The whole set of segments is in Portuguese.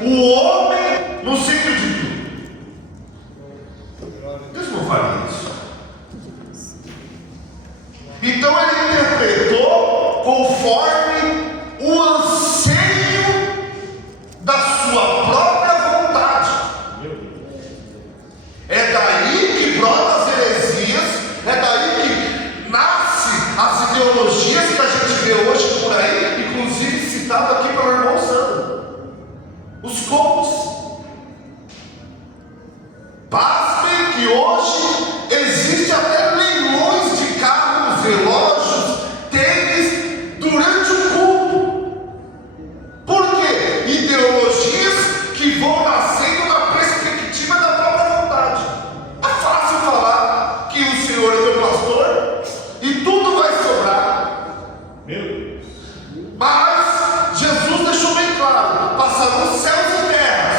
o homem no centro de tudo. Deus não faria isso. Então ele interpretou conforme o anseio da sua própria vontade. É daí que brotam as heresias, é daí que nascem as ideologias que a gente vê hoje por aí, inclusive citado aqui pelo irmão Sandro. Os cultos. Pasmem que hoje existe até leilões de carros, relógios, tênis durante o culto. Por quê? Ideologias que vão nascendo na perspectiva da própria vontade. É fácil falar que o Senhor é meu pastor e tudo vai sobrar. Meu Deus. Mas Jesus deixou bem claro: passarão céus e terras,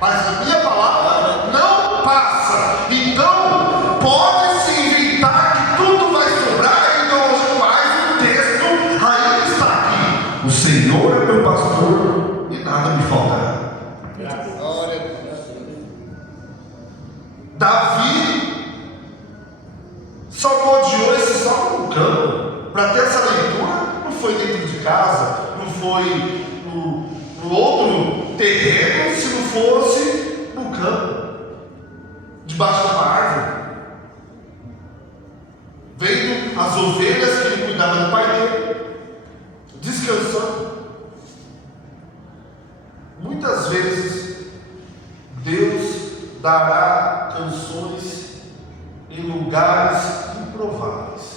mas a minha palavra não passa. Então pode-se inventar que tudo vai sobrar, então mais um texto ainda está aqui: o Senhor é meu pastor e nada me faltará. Davi só rodeou esse salmo no campo. Para ter essa leitura, não foi dentro de casa, não foi no outro terreno, se não fosse no campo, debaixo de uma árvore, vendo as ovelhas que ele cuidava do pai dele, descansando. Muitas vezes Deus dará canções em lugares improváveis.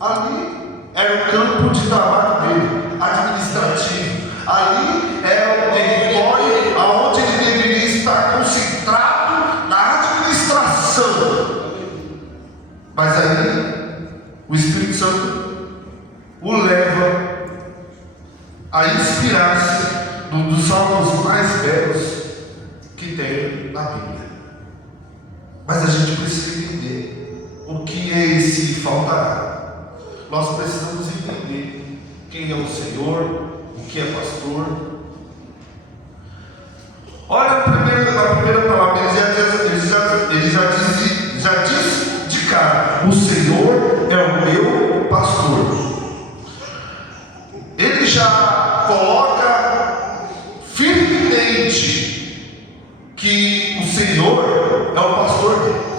Ali era o campo de trabalho dele, administrativo. Ali era o território onde ele deveria estar concentrado na administração. Mas aí o Espírito Santo o leva a inspirar-se num dos salmos mais belos que tem na Bíblia. Mas a gente precisa entender o que é esse faltará. Nós precisamos entender quem é o Senhor, o que é pastor. Olha a primeira palavra, ele já diz de cara: o Senhor é o meu pastor. Ele já coloca firmemente que o Senhor é o pastor dele.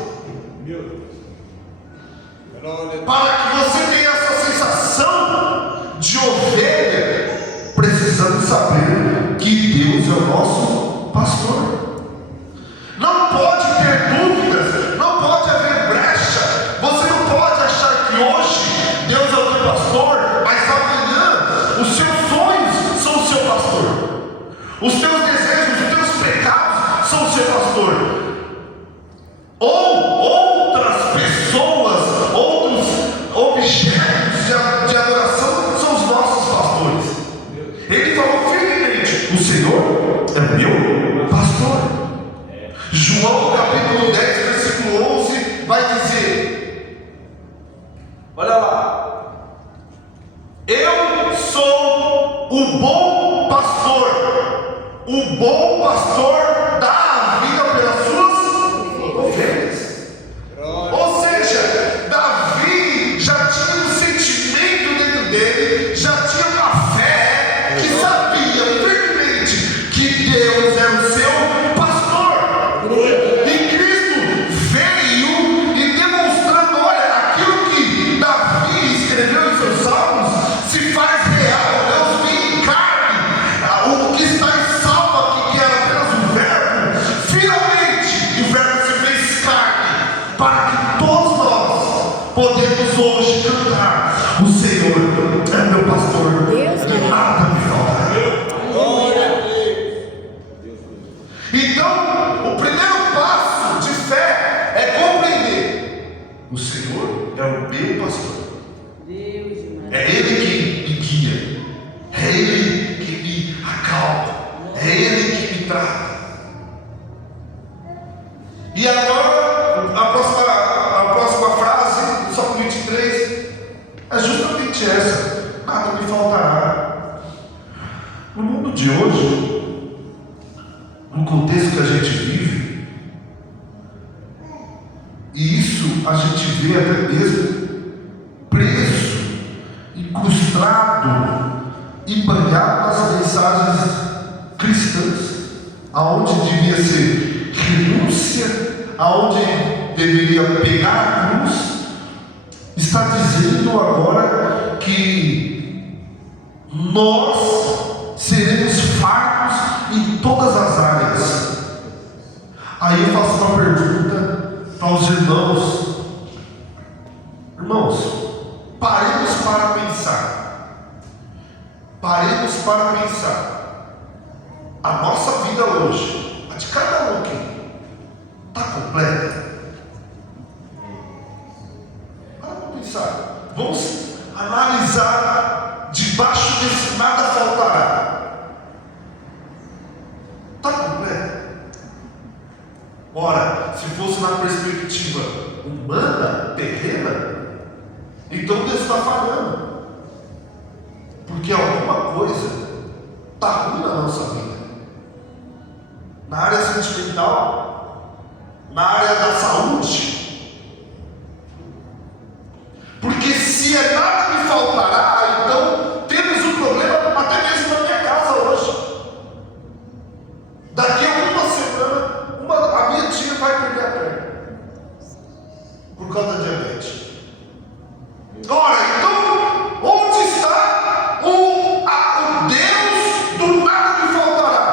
Para que você tenha essa sensação de ovelha, precisamos saber que Deus é o nosso pastor. Não pode ter dúvidas, não pode haver brecha. Você não pode achar que hoje Deus é o teu pastor, mas amanhã os seus sonhos são o seu pastor, os teus desejos, os teus pecados são o seu pastor. Ou outras pessoas, outros objetos de adoração são os nossos pastores. Ele falou firmemente: o Senhor é meu pastor. João capítulo 10, versículo 11 vai dizer: olha lá, eu sou o bom pastor. O bom pastor dá a vida pelas suas ovelhas. Ou seja, Davi já tinha um sentimento dentro dele, já tinha uma fé que sabia firmemente que Deus era o seu pastor. E Cristo veio e demonstrando: olha, aquilo que Davi escreveu em seus salmos se faz real. Deus vem em carne. O que está em salmo aqui, que era apenas um verbo, No mundo de hoje, no contexto que a gente vive, e isso a gente vê até mesmo preso, incrustado e banhado nas mensagens cristãs, aonde devia ser renúncia, aonde deveria pegar a cruz, está dizendo agora que nós seremos fartos em todas as áreas. Aí eu faço uma pergunta para os irmãos: paremos para pensar. Paremos para pensar. A nossa vida hoje, a de cada um aqui, está completa? Vamos pensar. Vamos analisar debaixo desse nada faltará. Está completa? Ora, se fosse na perspectiva humana, terrena, então Deus está falhando, porque alguma coisa está ruim na nossa vida. Na área sentimental, na área da saúde. Porque se é nada me faltará, então temos um problema até mesmo na minha casa hoje. Daqui a uma semana, a minha tia vai perder a perna por causa da diabetes. Ora, então, onde está o Deus do nada me faltará?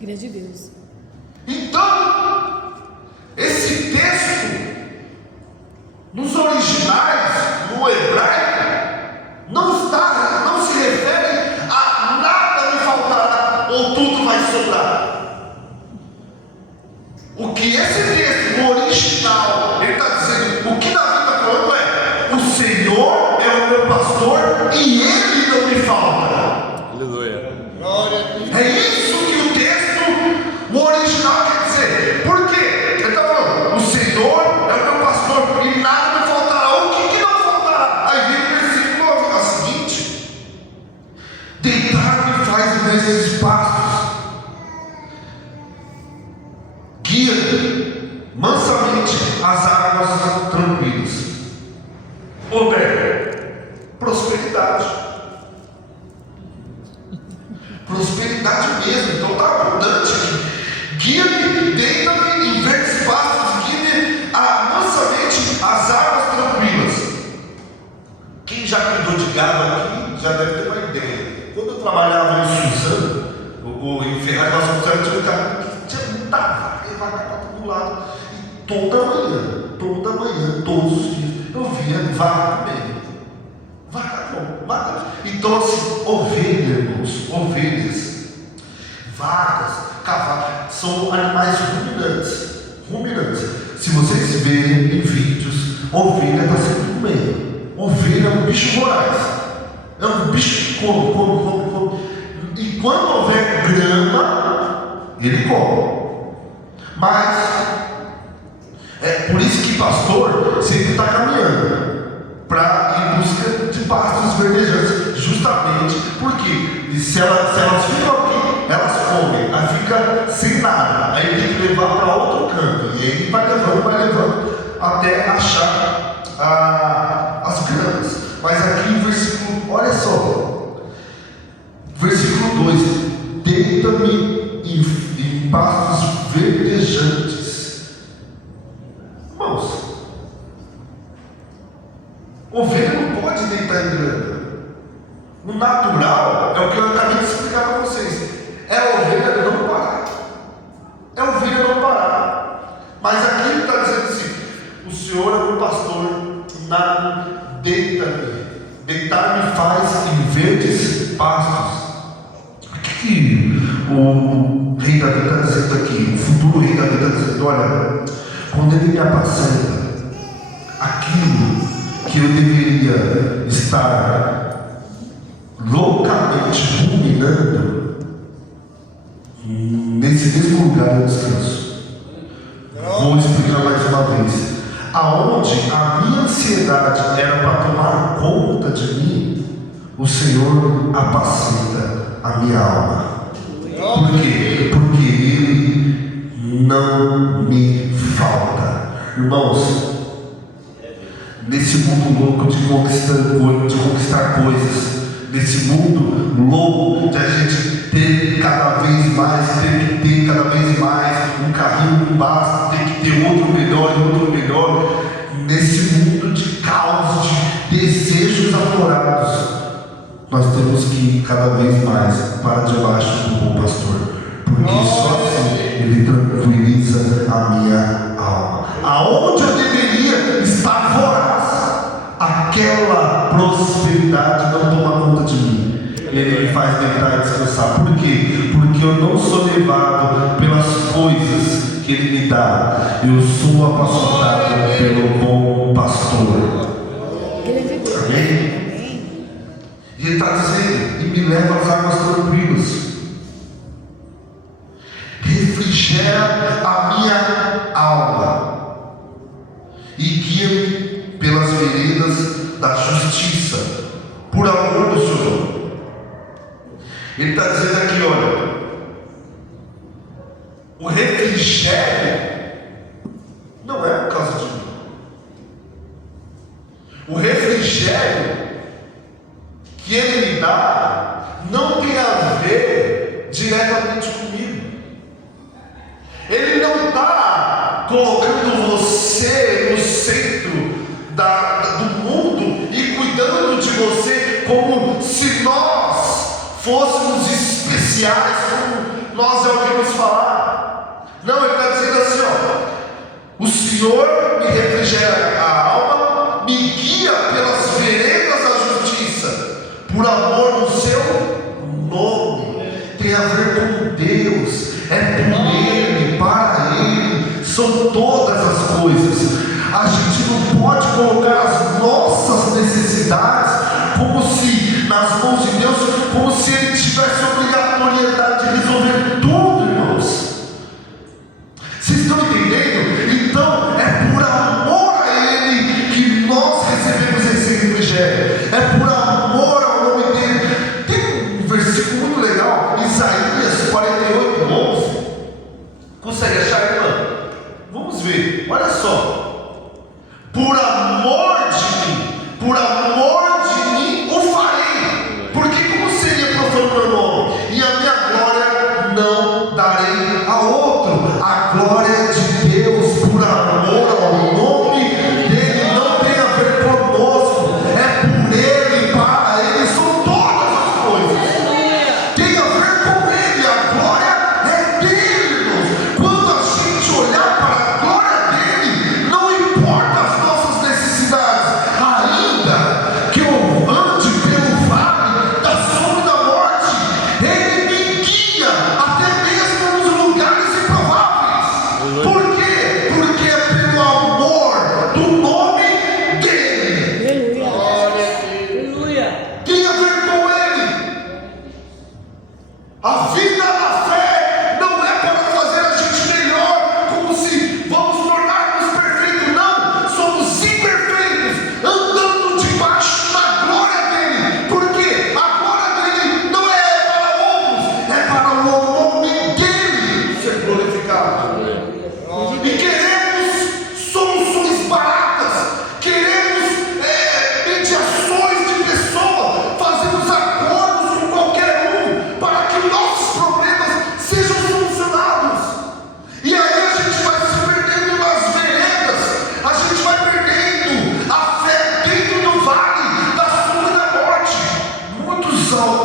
Igreja de Deus. Então, esse texto, nos originais, no hebraico, não se refere a nada me faltará ou tudo vai sobrar. O que esse texto, no original, ele está dizendo, o que Davi está falando é: o Senhor é o meu pastor e Ele não me falta. Aleluia. É isso que o texto, o original, quer dizer. Por quê? Ele está falando: o Senhor é o meu pastor e nada me faltará. O que não faltará? Aí vem o versículo 9, a seguinte: deitar-me faz nesses pastos, guia mansamente as águas tranquilas. Ou bem, prosperidade. Prosperidade mesmo, então está abundante aqui. Guia-me, deita-me em verdes pastos, guia-me mansamente as águas tranquilas. Quem já cuidou de gado aqui já deve ter uma ideia. Quando eu trabalhava em Suzano, em Ferrari, nós fomos tinha um carro que tinha muita vaca, e vaca para todo lado. E toda manhã, todos os dias, eu via vaca comendo. Vaca. Então, assim, ovelha, irmãos, ovelhas, vacas, cavalos, são animais ruminantes. Se vocês verem em vídeos, ovelha está sempre comendo. Ovelha é um bicho voraz. É um bicho que come. E quando houver grama, ele come. Mas é por isso que pastor sempre está caminhando para ir em busca de pastos verdejantes, justamente porque se elas ficam aqui, elas comem, aí fica sem nada, aí tem que levar para outro canto, e aí vai levando até achar as gramas. Mas aqui o versículo, olha só, versículo 2: deita-me em pastos verdejantes. Irmãos, ovelha não pode deitar em grama. No natural, é o que eu acabei de explicar para vocês. É a ovelha não parar. É a ovelha não parar. Mas aqui ele está dizendo assim: o Senhor é meu pastor, nada deita-me. Deitar-me faz em verdes pastos. O que o rei Davi está dizendo aqui? O futuro rei Davi está dizendo: olha, quando ele me apacenta, aquilo que eu deveria estar loucamente ruminando, nesse mesmo lugar eu descanso. Vou explicar mais uma vez. aonde a minha ansiedade era para tomar conta de mim, o Senhor apacenta a minha alma. Por quê? Porque Ele não me falta. Irmãos, nesse mundo louco de conquistar coisas, nesse mundo louco de a gente ter cada vez mais, ter que ter cada vez mais, um carrinho não basta, tem que ter outro melhor, nesse mundo de caos, de desejos aflorados, nós temos que ir cada vez mais para debaixo do bom pastor, porque só assim Ele tranquiliza a minha alma. Aonde eu deveria estar voraz, aquela prosperidade não toma conta de mim. Ele me faz deitar e descansar. Por quê? Porque eu não sou levado pelas coisas que Ele me dá. Eu sou apacentado pelo bom pastor. Amém? E Ele está dizendo, e me leva às águas tranquilas, refrigera a minha alma e guia-me pelas veredas da justiça, por amor do Senhor. Ele está dizendo aqui, olha, o refrigério não é por causa de mim. O refrigério que Ele me dá não tem a ver diretamente comigo. Ele não está colocando você no centro do mundo e cuidando de você como se nós fôssemos especiais, como nós já ouvimos falar. Não, Ele está dizendo assim, ó, o Senhor me refrigera a alma, me guia pelas veredas da justiça, por amor do seu nome. Tem a ver com Deus, é por Ele, para Ele, são todas as coisas. A gente não pode colocar as nossas necessidades como se nas mãos de Deus, como se Ele tivesse obrigatoriedade de resolver tudo, irmãos. Vocês estão entendendo? Então é por amor a Ele que nós recebemos esse refrigério, é por amor ao nome dEle. Tem um versículo muito legal, Isaías 48:11. Consegue achar, irmã? Vamos ver, olha só. Por amor de mim o farei, porque como seria profanando meu nome, e a minha glória não darei a outro. A glória de Deus, por amor ao nome dEle, não tem a ver conosco, é por Ele, para Ele, são todas as coisas, tem a ver com Ele, a glória é dEle, irmãos. Quando a gente olhar para a glória dEle, não importa as nossas necessidades, ainda que eu ande pelo vale da sombra da morte, Ele me guia até mesmo nos lugares improváveis. Por quê? Porque é pelo amor do nome dEle. Aleluia. Tem a ver com Ele. A vida na fé não é para fazer a gente melhor, como se vamos tornar-nos perfeitos. Não, somos imperfeitos, andando debaixo da glória dEle. Porque a glória dEle não é para outros, é para o nome dEle ser glorificado. E queremos soluções baratas, queremos mediações de pessoa, fazemos acordos com qualquer um para que nossos problemas sejam solucionados. E aí a gente vai se perdendo nas veredas, a gente vai perdendo a fé dentro do vale da sombra da morte.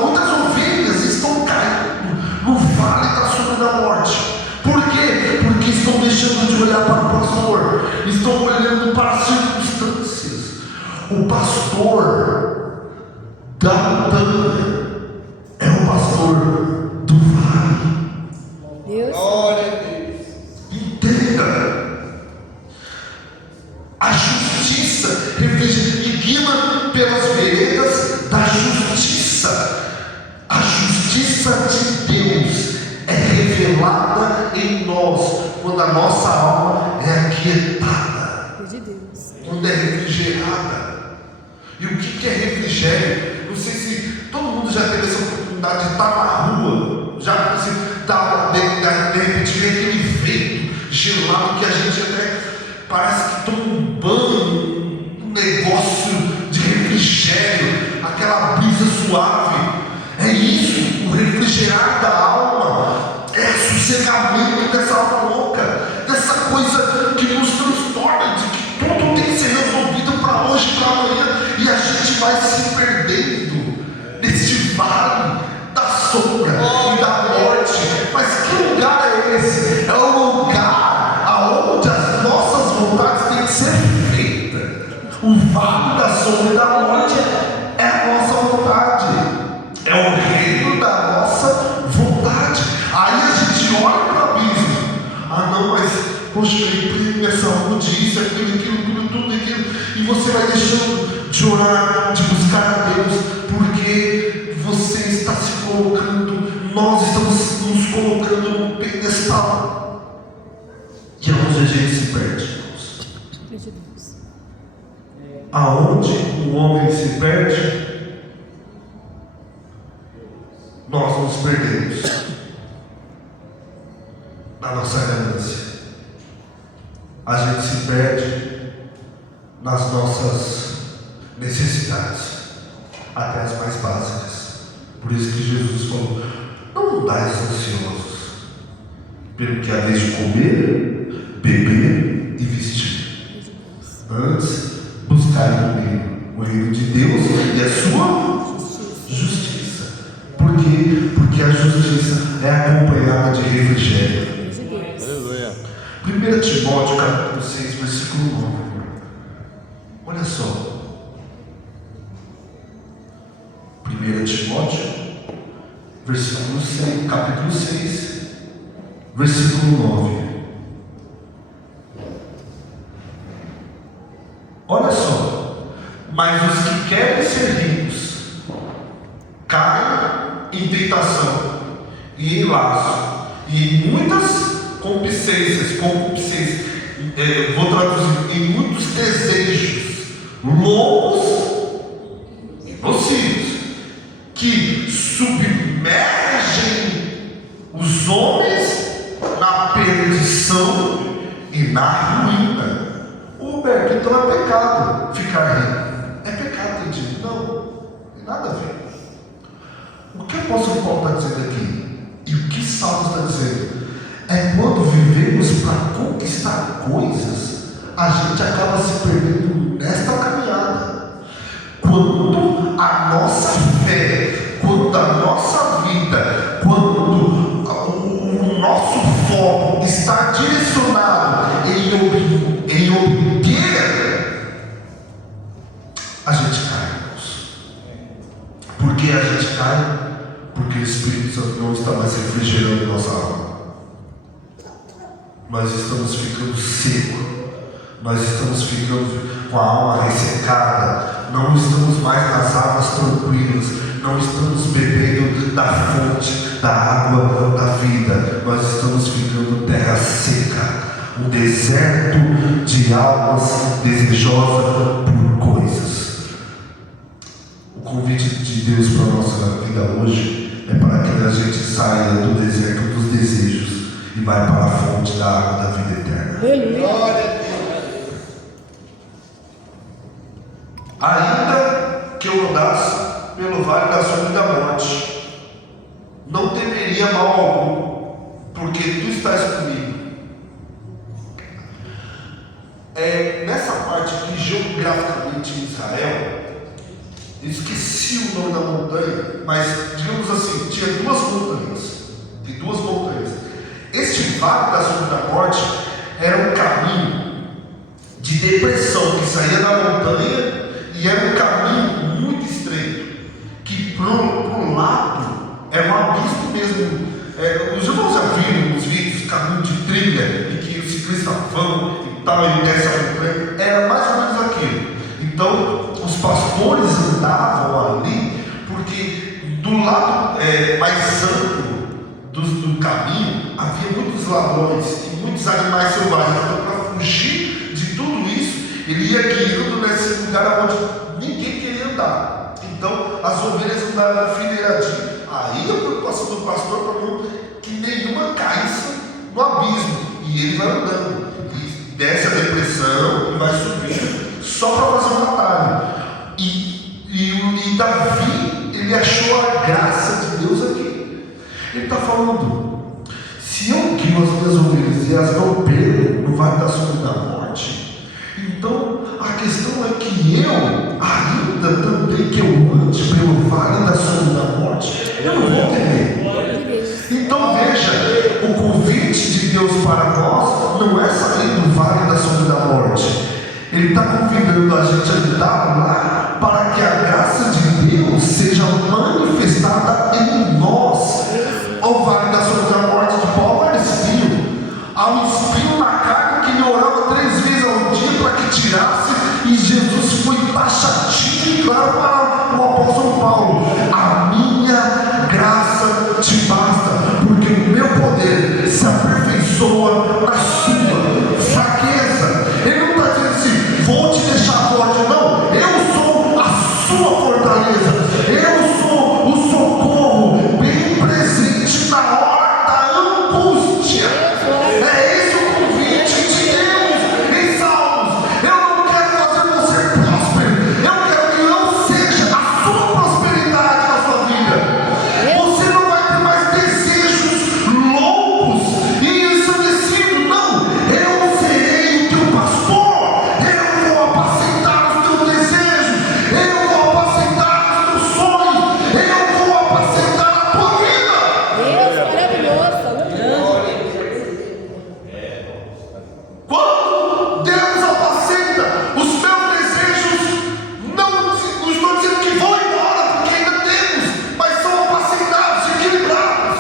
Muitas ovelhas estão caindo no vale da sombra da morte. Por quê? Porque estão deixando de olhar para o pastor, estão olhando para as circunstâncias. O pastor da montanha é o pastor do vale. Deus. Glória a Deus. Entenda. A justiça refrigera e guia pelas veredas da justiça. A justiça de Deus é revelada em nós quando a nossa alma é aquietada. De Deus. Quando que é refrigério? Não sei se todo mundo já teve essa oportunidade de estar na rua, já de repente ver aquele vento gelado que a gente até parece que toma um banho, um negócio de refrigério, aquela brisa suave. É isso, o refrigerar da alma, é o sossegamento dessa alma louca, dessa coisa que nos transtorna, de que tudo tem que ser resolvido para hoje, para amanhã, e a gente vai se perdendo neste vale da sombra e da morte. Mas que lugar é esse? É o lugar aonde as nossas vontades têm que ser feitas. O vale da sombra e da morte é a nossa vontade, é o reino da nossa vontade. Aí a gente olha para o abismo. Ah não, mas poxa, eu imprimo essa saúde, isso, aquilo, tudo aquilo, e você vai deixando de orar, de buscar a Deus, porque você está se colocando, nós estamos nos colocando num pedestal, e aonde a gente se perde, irmãos? Aonde o homem se perde, nós nos perdemos na nossa ganância. A gente se perde nas nossas necessidades, até as mais básicas. Por isso que Jesus falou: não andais ansiosos pelo que há de comer, beber e vestir. Antes, buscai o reino de Deus e a sua justiça. Por quê? Porque a justiça é acompanhada de refrigério. 1 Timóteo capítulo 6, versículo 9. Olha só. 1 Timóteo, versículo 6, capítulo 6, versículo 9. Olha só. Mas os que querem ser ricos caem em tentação e em laço e em muitas concupiscências, vou traduzir, em muitos desejos loucos e nocivos, que submergem os homens na perdição e na ruína. Roberto, então é pecado ficar rico? É pecado, entendido? Não, tem nada a ver. O que o apóstolo Paulo está dizendo aqui, e o que Salmo está dizendo, é quando vivemos para conquistar coisas, a gente acaba se perdendo nesta caminhada. Quando a nossa fé, quando a nossa vida, quando o nosso foco está direcionado em obter, a gente cai, irmãos. Por que a gente cai? Porque o Espírito Santo não está mais refrigerando nossa alma. Nós estamos ficando secos, nós estamos ficando com a alma ressecada, não estamos mais nas águas tranquilas, não estamos bebendo da fonte, da água da vida, nós estamos ficando terra seca, um deserto de almas desejosas por coisas. O convite de Deus para a nossa vida hoje é para que a gente saia do deserto dos desejos e vai para a fonte da água da vida eterna. Ainda que eu andasse pelo vale da sombra e da morte, não temeria mal algum, porque tu estás comigo. Nessa parte aqui, geograficamente em Israel, eu esqueci o nome da montanha, mas digamos assim, tinha duas montanhas. Tem duas montanhas. Este vale da sombra da morte era um caminho de depressão que saía da montanha e era um caminho muito estreito, que para um lado era um abismo mesmo. Os irmãos já viram nos vídeos caminho de trilha em que os ciclistas vão e tal, e desce a montanha. Era mais ou menos aquilo. Então os pastores andavam ali porque do lado mais amplo do caminho havia muitos ladrões e muitos animais selvagens. Então, para fugir de tudo isso, ele ia guiando nesse lugar onde ninguém queria andar. cuidar. Então as ovelhas andaram enfileiradinhas. Aí a preocupação do pastor para que nenhuma caísse no abismo. E ele vai andando, e desce a depressão e vai subindo, só para fazer um atalho. E Davi, ele achou a graça de Deus aqui. Ele está falando: se eu guio as minhas ovelhas e as não perco no vale da sombra da morte, então a questão é que eu, ainda também que eu ande pelo vale da sombra da morte, eu não vou temer. Então veja, o convite de Deus para nós não é sair do vale da sombra da morte. Ele está convidando a gente a andar lá para que a graça de Deus seja manifestada em nós. O vale da sombra da morte de Paulo era espinho. Há um espinho na carne que ele orava 3 vezes ao dia para que tirasse, e Jesus foi taxativo e claro para o apóstolo Paulo: a minha graça te basta, porque o meu poder se aperfeiçoa na sua fraqueza. Ele não está dizendo assim: vou te deixar forte, não. Eu sou a sua fortaleza, eu sou o socorro bem presente na hora da angústia. É esse o convite de Deus em Salmos. Eu não quero fazer você próspero, eu quero que não seja a sua prosperidade na sua vida. Você não vai ter mais desejos loucos e ensandecidos, não. Eu serei o teu pastor, eu vou apacentar os teus desejos, eu vou apacentar os teus sonhos, eu vou apacentar a tua vida. Deus, maravilhoso. Quando Deus apacenta os meus desejos, não estou dizendo que vão embora, porque ainda temos, mas são apacentados, equilibrados.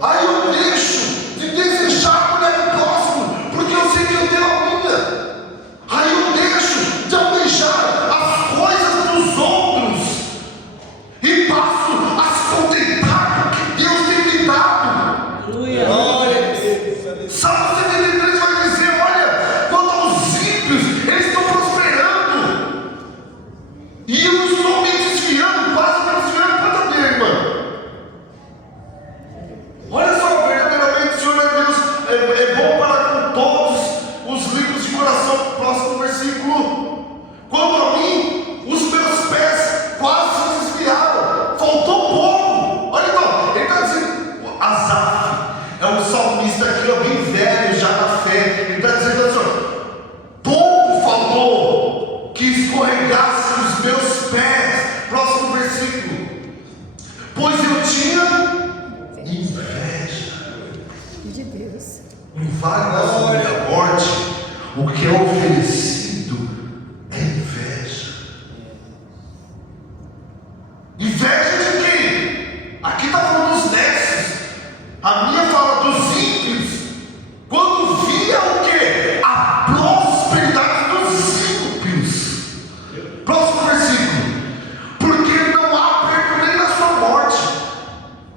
Aí eu deixo de desejar a mulher do próximo, porque eu sei que eu tenho a minha. Aí eu deixo de almejar as coisas dos outros e passo a se contentar com o que Deus tem me dado. Aleluia. Salmo 73 vai dizer: olha, quanto aos ímpios, eles estão prosperando, e eu estou me desviando, quase me desviando para minha irmã. Olha só, verdadeiramente o Senhor é Deus, é bom para com todos os limpos de coração. Próximo versículo: quanto a mim, os meus pés quase se desviaram, faltou pouco. Olha então, ele está dizendo, Asaf é um salmista aqui, ó, bem velho já na fé. Ele está dizendo assim: pouco faltou que escorregasse os meus pés. Próximo versículo: pois eu tinha inveja. De Deus. No vale da sombra da morte, o que é oferecido é inveja. Inveja de quem? Aqui está falando dos nécios. A minha fala dos ímpios. Quando via o que? A prosperidade dos ímpios. Próximo versículo: porque não há perto nem na sua morte,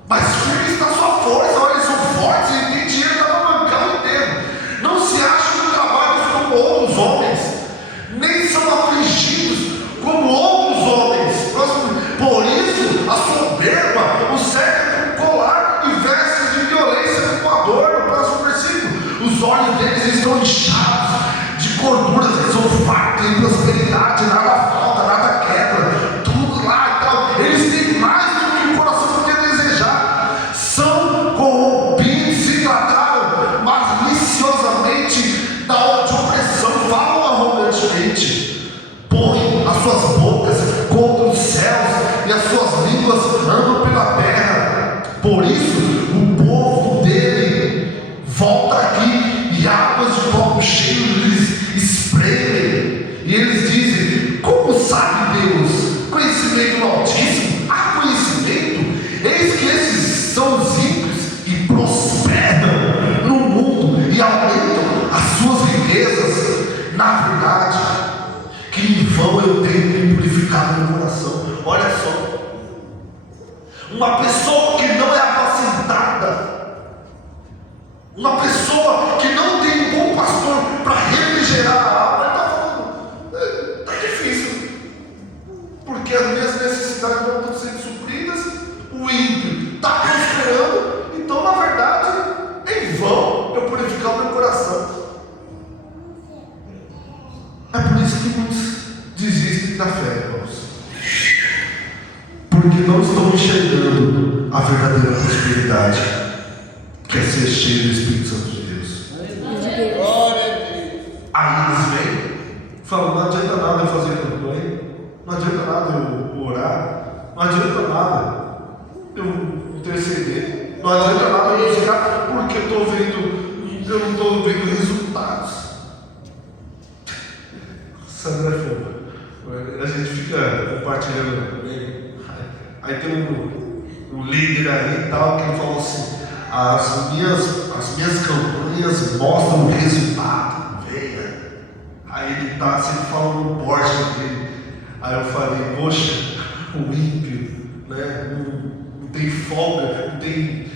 mas firme está a sua força. Olha, eles são fortes, ele tem dinheiro para bancar o inteiro. Não se acham no trabalho como outros homens, nem são afligidos como outros homens. Próximo: por isso a soberba o cerca com colar e vestes de violência com a dor. No próximo versículo: os olhos deles estão inchados de gorduras, eles são fartos em prosperidade, nada falta, nada quebra, tudo lá e tal. Eles têm mais do que o coração podia desejar, são corrompidos, se trataram maliciosamente da opressão, falam arrogantemente, põem as suas bocas contra os céus e as suas línguas andam pela terra. Por isso o povo dele volta aqui e águas de copo cheio lhes espremem, e eles dizem: como sabe Deus? Conhecimento do Altíssimo? Há conhecimento? Eis que esses são os ímpios e prosperam no mundo e aumentam as suas riquezas. Na verdade, que em vão eu tenho me purificado no coração. Olha só, uma pessoa que não é apacentada, uma pessoa que não tem um bom pastor para refrigerar a alma, ele está falando: está difícil, É por isso que muitos desistem da fé, irmãos. Porque não estão enxergando a verdadeira prosperidade, que é ser cheio do Espírito Santo de Deus. Aí eles vêm, falam: não adianta nada eu fazer campanha, não adianta nada eu orar, não adianta nada eu interceder, não adianta nada eu buscar, porque eu não estou vendo resultados. Sandra Fogo, a gente fica compartilhando com ele. Aí tem um líder aí e tal, que ele falou assim: as minhas campanhas mostram o resultado, venha. Aí ele está sempre falando no Porsche dele. Aí eu falei: poxa, o ímpio, né, não tem folga, não tem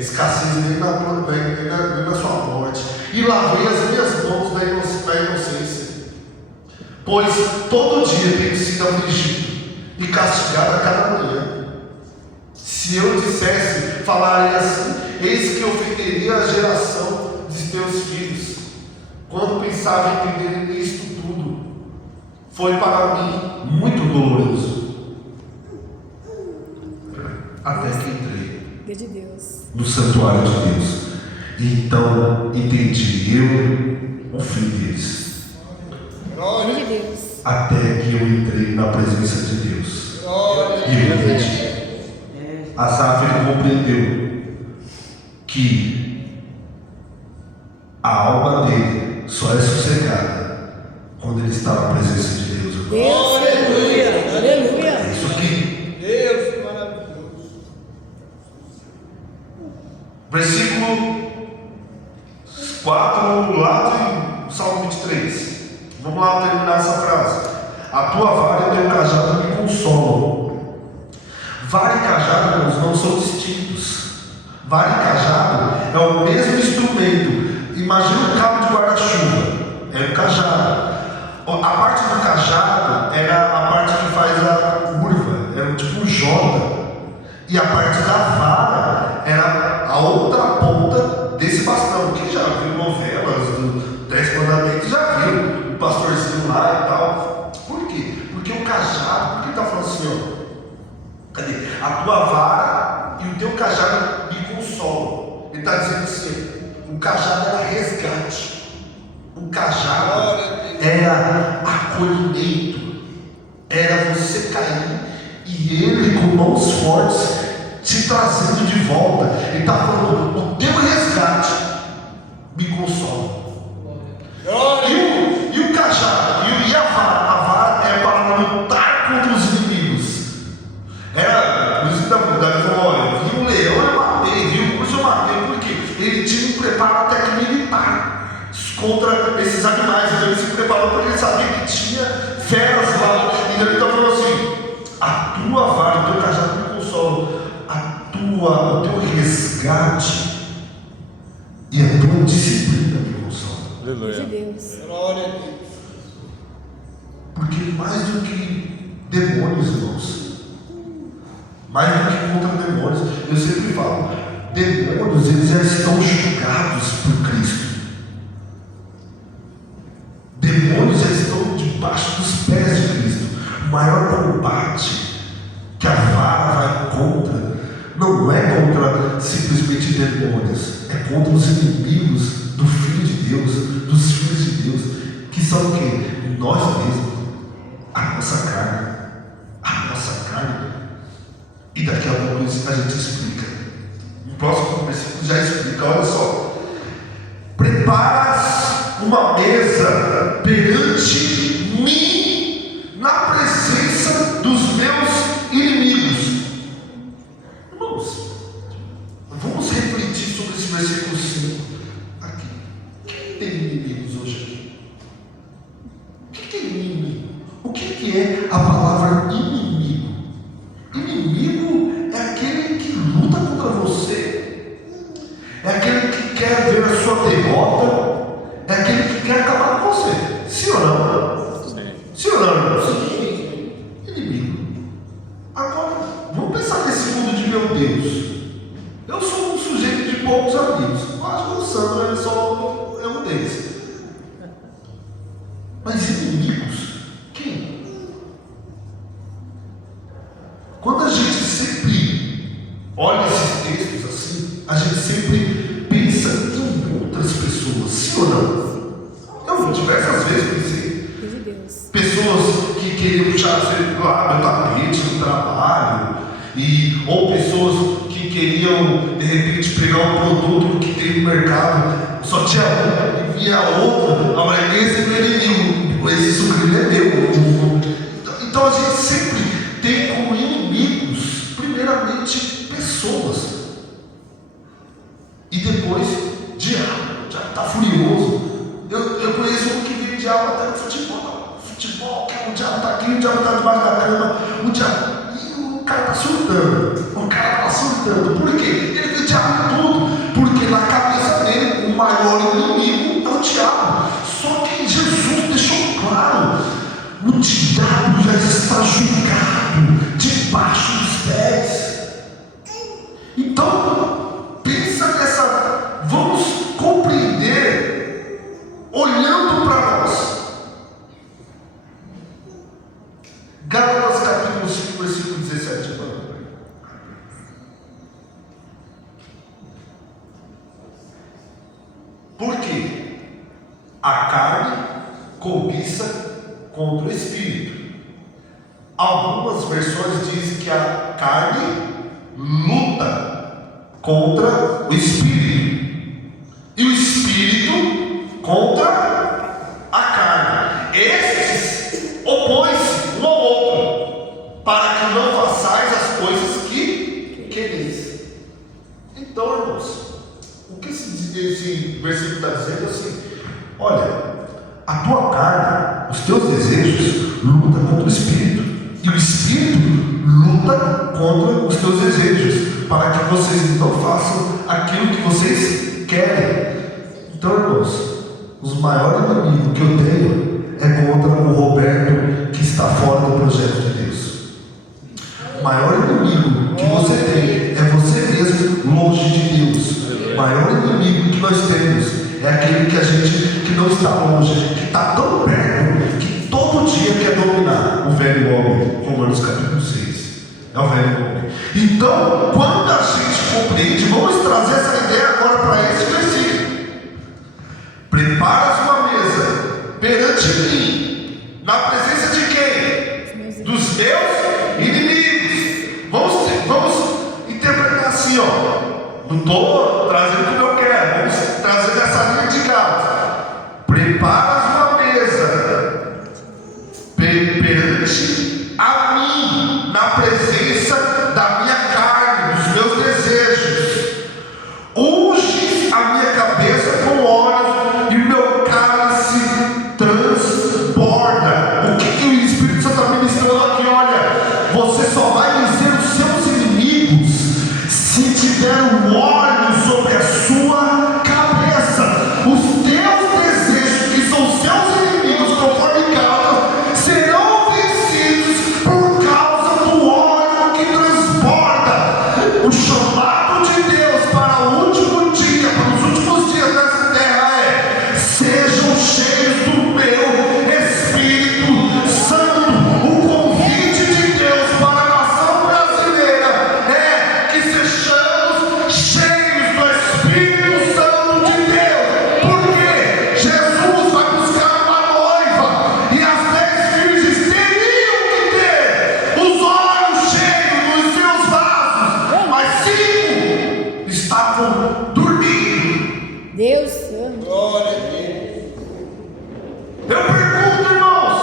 escassez nem na sua morte. E lavei as minhas mãos da inocência. Pois todo dia tenho sido afligido e castigado a cada manhã. Se eu dissesse, falaria assim: eis que ofenderia a geração de teus filhos. Quando pensava em entender isto tudo, foi para mim muito doloroso. Até que entrei de Deus. no santuário de Deus. E então entendi eu o fim deles. De Deus. Até que eu entrei na presença de Deus. E eu entendi. Asaf, ele compreendeu que a alma dele só é sossegada quando ele está na presença de Deus. Deus, aleluia, aleluia. É isso aqui. Deus maravilhoso. Versículo 4, lá de Salmo 23. Vamos lá terminar essa frase. A tua vara e o teu cajado me consolam. Vara e cajado, irmãos, não são distintos. Vara e cajado é o mesmo instrumento. Imagina um cabo de guarda-chuva. É um cajado. A parte do cajado era a parte que faz a curva. Era tipo um J. E a parte da vara era a outra ponta desse bastão. Quem já viu novelas do 10 Mandamentos já viu o pastorzinho lá e tal. Por quê? Porque o cajado, por que está falando assim, ó? Cadê? A tua vara e o teu cajado me consolam. Ele está dizendo assim: o cajado era resgate, o cajado era acolhimento, era você cair e ele com mãos fortes te trazendo de volta. Ele está falando: o teu resgate me consola. E o cajado e a vara é para lutar contra os inimigos. Por isso que Davi falou: olha, vi um leão, eu matei, vi um urso, eu matei, porque ele tinha um preparo até que militar contra esses animais. Então ele se preparou porque ele sabia que tinha feras lá. Então ele está falando assim: a tua vara, o teu cajado me consola, o teu resgate e a tua disciplina me consola. De Deus. Glória a Deus. Porque mais do que demônios, irmãos, mais do que contra demônios, eu sempre falo, demônios, eles já estão julgados por Cristo. Demônios já estão debaixo dos pés de Cristo. O maior combate que a vara vai contra não é contra simplesmente demônios, é contra os inimigos do Filho de Deus, dos filhos de Deus, que são o quê? Nós mesmos, a nossa carne. E daqui a pouco a gente explica. O próximo versículo já explica. Olha só: preparas uma mesa perante mim na presença dos meus inimigos. Irmãos, vamos refletir sobre esse versículo 5 aqui. Quem tem inimigos hoje aqui? O que tem inimigo? O que é a palavra inimigo? Inimigo é aquele que luta contra você, é aquele que quer ver a sua derrota, é aquele que quer acabar com você. Sim ou não? Sim. Sim ou não? Sim. Inimigo. Agora, vamos pensar nesse mundo de meu Deus. Eu sou um sujeito de poucos amigos. Eu acho que o Sandro é um deles. Mas inimigos, quem? Quando a gente sempre olha esses textos assim, a gente sempre pensa em outras pessoas, sim ou não? Eu diversas vezes pensei. Filho de Deus. Pessoas que queriam puxar meu tapete no trabalho, ou pessoas que queriam de repente pegar um produto que tem no mercado, só tinha um e via outro, mas esse não é inimigo, esse sucrilho é meu. Então a gente sempre tem como inimigos, primeiramente, pessoas, e depois diabo. O diabo está furioso. Eu conheço um que vive diabo até no futebol, que o diabo está aqui, o diabo está debaixo da cama, e o cara está surtando. Por quê? Ele vê diabo em tudo, porque na cabeça dele o maior inimigo é o diabo. Só que Jesus deixou claro: o diabo já está julgado debaixo dos pés. Então, pensa nessa. Vamos compreender olhando para nós. Gálatas capítulo 5, versículo 17. Porque a carne cobiça contra o espírito. Algumas versões dizem que a carne luta contra o espírito, e o espírito contra a carne. Estes opõem-se um ao outro, para que não façais as coisas que quereis. Então, irmãos, o que esse versículo está dizendo é assim: olha, a tua carne, os teus desejos lutam contra o espírito, e o espírito luta contra os teus desejos, para que vocês não façam aquilo que vocês querem. Então, irmãos, os maiores inimigos que eu tenho é contra o Roberto, que está fora do projeto de Deus. O maior inimigo que você tem é você mesmo longe de Deus. O maior inimigo que nós temos é aquele que não está longe, que está tão perto, que todo dia quer dominar o velho homem. Romanos capítulo 6. É o velho homem. Então, quando a gente compreende, vamos trazer essa ideia agora para esse versículo. Preparas uma mesa perante mim, na presença de quem? Dos meus inimigos. Vamos interpretar assim, ó. Não estou trazendo o que eu quero, vamos trazer essa linha de Gálatas. Preparas uma mesa perante a mim, na presença da minha carne, dos meus desejos. Unges a minha cabeça com óleo e o meu cálice transborda. O que o Espírito Santo está ministrando aqui? Olha, você só vai vencer os seus inimigos se tiver um óleo sobre a sua cabeça. Os teus desejos, que são seus inimigos, conforme Gálatas, serão vencidos por causa do óleo que transborda. O chamado de Deus para o último dia, para os últimos dias dessa terra é: sejam cheios do meu Espírito Santo. O convite de Deus para a nação brasileira é que sejamos cheios do Espírito Santo de Deus, porque Jesus vai buscar uma noiva e as 10 virgens teriam que ter os olhos cheios nos seus vasos, mas 5 estavam dormindo. Deus Santo. Glória a Deus. Eu pergunto, irmãos,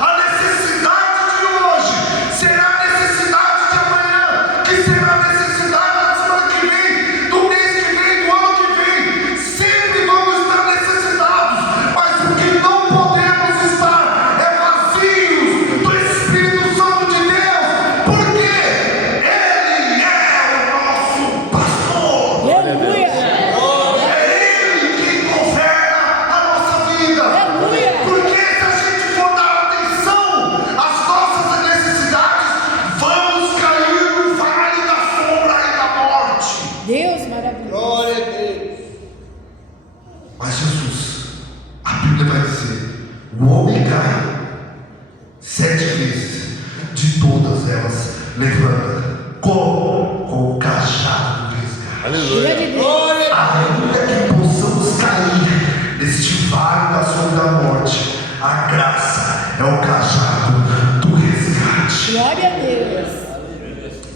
a necessidade de hoje será a necessidade de amanhã, que será a necessidade da semana que vem, do mês que vem, do ano que vem. Sempre vamos estar necessitados, mas o que não podemos estar é vazios do Espírito Santo de Deus, porque Ele é o nosso pastor. Aleluia. É Ele quem governa a nossa vida. Aleluia. Porque se a gente for dar atenção às nossas necessidades, vamos cair no vale da sombra e da morte. Deus maravilhoso. Glória a Deus. Mas Jesus, a Bíblia vai dizer: O homem cai 7 vezes, de todas elas levanta. Como? Com o cajado do resgate. Glória a Deus. Ainda que possamos cair neste vale da sombra da morte, a graça é o cajado do resgate. Glória a Deus.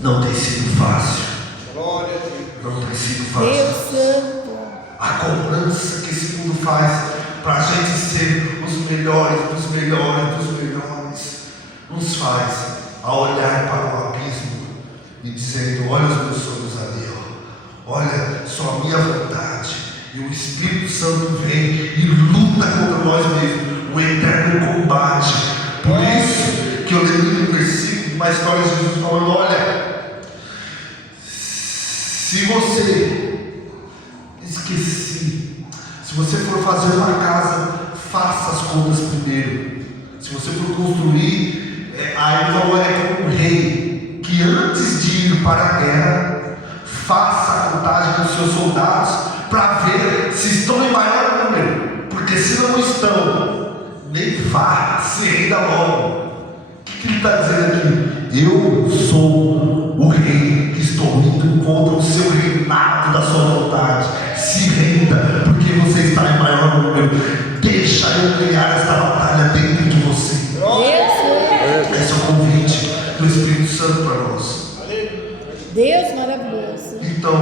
Não tem sido fácil. Glória a Deus. Não tem sido Deus fácil. Santo. A cobrança que esse mundo faz para a gente ser os melhores dos melhores dos melhores nos faz a olhar para o abismo e dizendo: olha os meus sonhos ali, ó. Olha só a minha vontade. E o Espírito Santo vem e luta contra nós mesmos, o eterno combate. Por isso que eu lembro no versículo, uma história de Jesus falando: olha, se você esqueci, se você for fazer uma casa, faça as contas primeiro. Se você for construir, aí ele falou: é como um rei que antes de ir para a guerra, faça a contagem dos seus soldados para ver se estão em maior número, porque se não estão, nem vá, se renda logo. O que ele está dizendo aqui? Eu sou o rei que estou indo contra o seu reinado da sua vontade. Se renda, porque você está em maior número. Deixa eu ganhar esta batalha dentro de você. Deus Santo. Esse é o convite do Espírito Santo para nós. Deus maravilhoso. Então,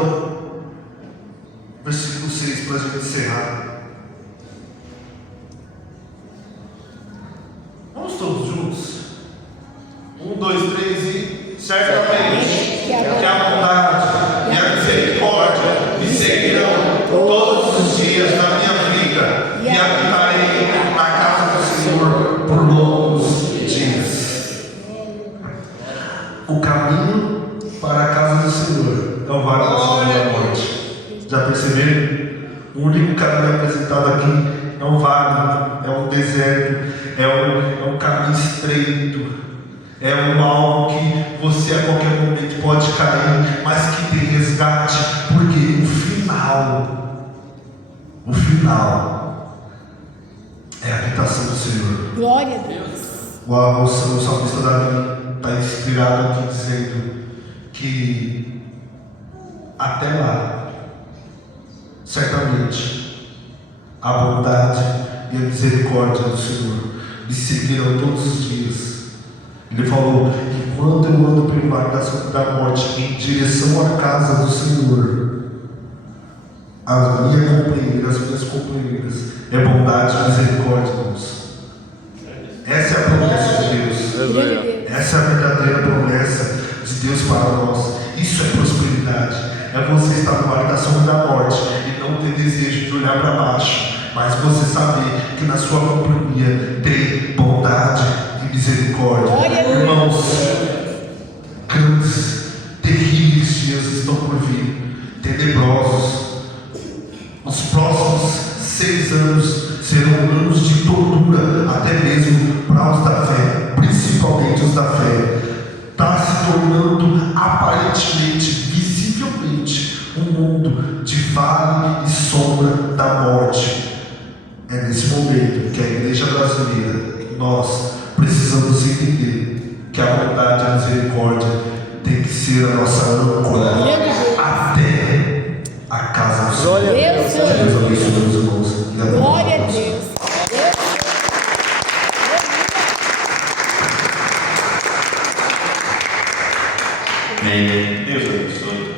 versículo 6 para a gente encerrar. Vamos todos juntos? 1, 2, 3 e certamente que a bondade e a misericórdia me seguirão todos os dias da minha vida e habitarei na casa do Senhor por longos dias. O caminho para a casa do Senhor é o vale da sombra da morte. Já perceberam? O único caminho apresentado aqui é um vale, é um deserto, é um caminho estreito. É um algo que você a qualquer momento pode cair, mas que tem resgate, porque o final é a habitação do Senhor. Glória a Deus. O salmista Davi está inspirado aqui dizendo que até lá, certamente, a bondade e a misericórdia do Senhor me seguirão todos os dias. Ele falou que quando eu ando pelo vale da sombra da morte em direção à casa do Senhor, as minhas companheiras é bondade e misericórdia, irmãos. Essa é a promessa de Deus. Glória a Deus. Essa é a verdadeira promessa de Deus para nós. Isso é prosperidade. É você estar no vale da sombra da morte e não ter desejo de olhar para baixo, mas você saber que na sua companhia tem bondade e misericórdia. Glória a Deus. Irmãos, grandes, terríveis dias estão por vir, tenebrosos. Os próximos 6 anos serão anos de tortura, até mesmo para os da fé, principalmente os da fé. Está se tornando aparentemente, visivelmente, um mundo de vale e sombra da morte. É nesse momento que a igreja brasileira, nós precisamos entender que a bondade e a misericórdia tem que ser a nossa âncora até a casa do Senhor. Deus Santo. Deus abençoe meus irmãos. E a Glória a Deus. Deus. Amém. Deus abençoe.